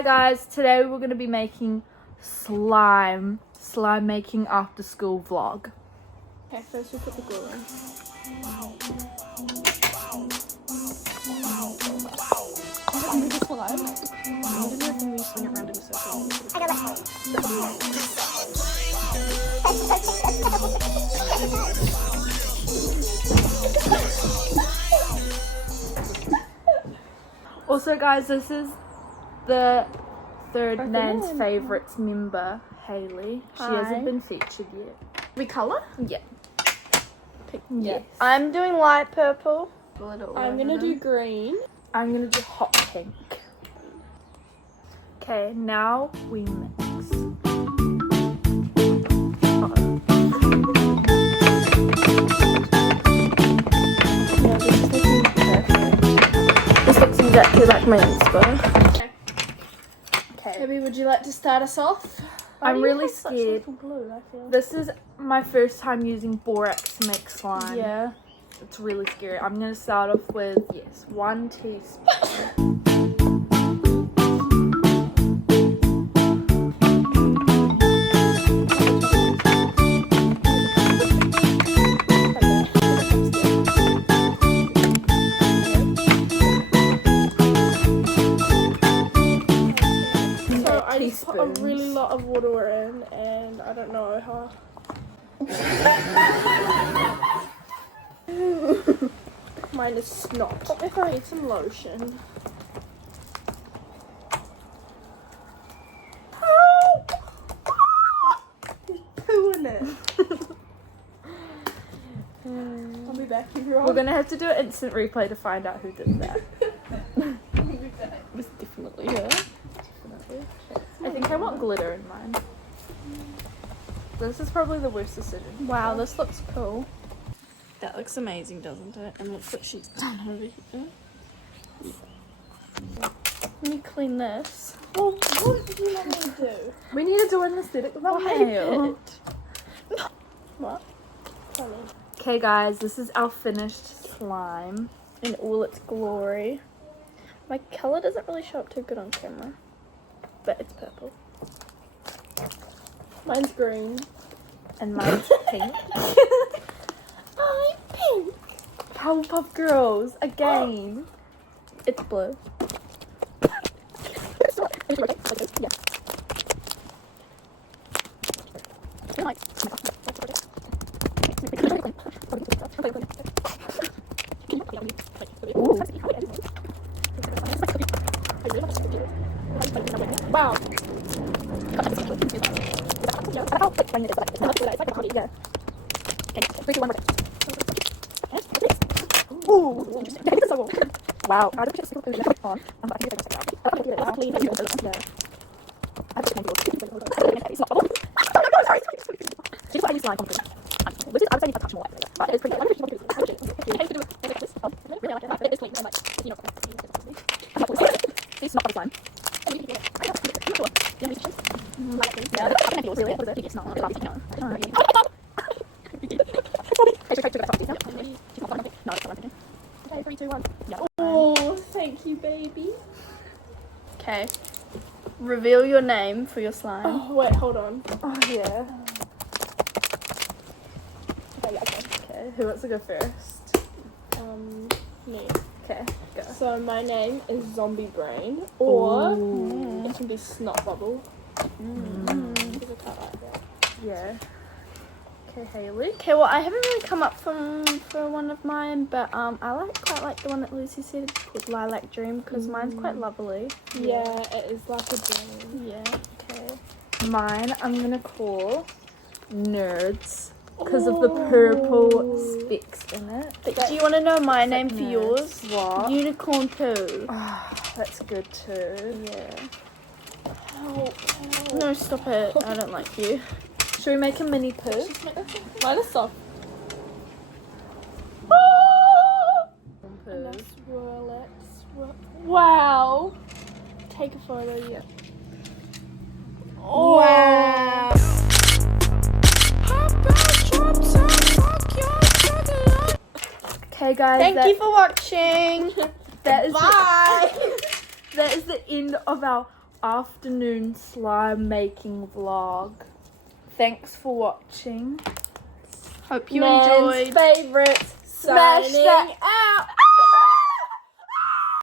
Hi guys, today we're going to be making slime making after school vlog. Okay, first we put the glue in. Move the slime. I don't know if we swing it around in a circle. Also guys, this is the third Nans favourites member, Hayley. She hasn't been featured yet. We colour? Yeah. Yes. I'm doing light purple. I'm gonna do green. I'm gonna do hot pink. Okay, now we mix. Yeah, this is looking perfect. This looks exactly like my inspo. Okay. Abby, would you like to start us off? I'm really scared. Glue, I feel. This is my first time using borax to make slime. Yeah. It's really scary. I'm gonna start off with 1 teaspoon. So I just put a really lot of water in, and I don't know how. Mine is snot. What if I need some lotion? Help! There's poo in it. I'll be back, everyone. We're gonna have to do an instant replay to find out who did that. It was definitely her. I think I want glitter in mine. This is probably the worst decision. Wow, this looks cool. That looks amazing, doesn't it? And look what she's done over here. Let me clean this. Well, what did you want me to do? We need to do an aesthetic thumbnail. What? Tell me. Okay guys, this is our finished slime. In all its glory. My colour doesn't really show up too good on camera. But it's purple. Mine's green. And mine's pink. I'm pink. Powerpuff Girls, again. It's blue. Wow. Wow. Oh, thank you, baby. Okay. Reveal your name for your slime. Oh, wait, hold on. Oh yeah. Okay, who wants to go first? Me. Okay, go. So my name is Zombie Brain, or Ooh. it can be Snot Bubble. Because I can't like that. Yeah. Okay, Hayley. Okay, well I haven't really come up for one of mine, but I quite like the one that Lucy said called Lilac Dream because mine's quite lovely. Yeah, it is like a dream. Yeah. Okay. Mine, I'm gonna call Nerds because of the purple specks in it. But do you want to know my name for Nerds. yours? What? Unicorn Poo. Oh, that's good too. Yeah. Help. No, stop it. I don't like you. Should we make a mini poo? Mine is soft. And then swirl it. Wow. Take a photo, yeah. Oh. Wow. Okay guys, Thank you for watching. that is Bye. that is the end of our afternoon slime making vlog. Thanks for watching. Hope you Nans enjoyed. favorite. Smash Signing that out.